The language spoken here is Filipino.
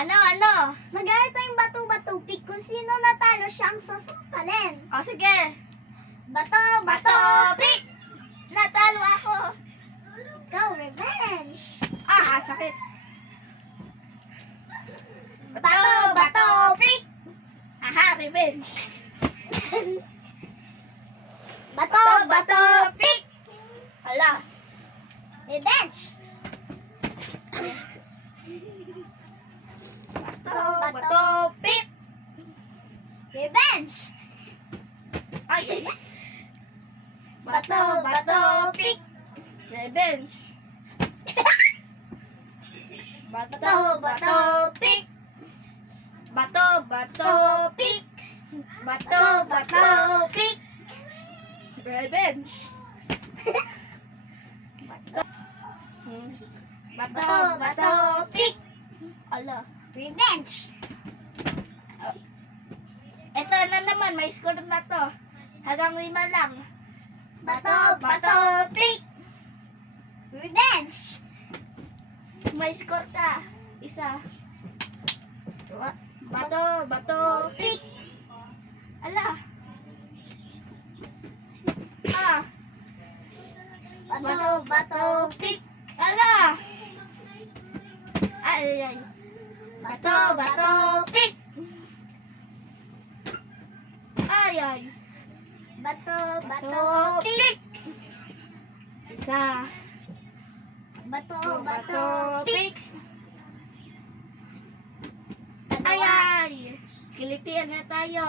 Ano? Mag-aaral tayong bato-bato pick. Kung sino natalo siya ang sasakalin. O, sige. Bato, Bato, pick! Natalo ako. Go, revenge. Sakit. Bato, pick! Aha, revenge. Bato, pick! Hala. revenge. Bato, pick! Revenge. Ay. Bato, pick! Revenge. Bato, pick! Bato, pick! Bato, pick! Revenge. Bato, pick! Ala. Revenge. Ito na naman, may score na to. Hanggang 5 lang. Bato, pick! Revenge. May score ka. Isa. Bato, pick! Ala. Bato, pick! Ala. Ay. Bato, pick! Ay. Bato, Pick! Isa. bato, Pick! Ay. Kilitian na tayo.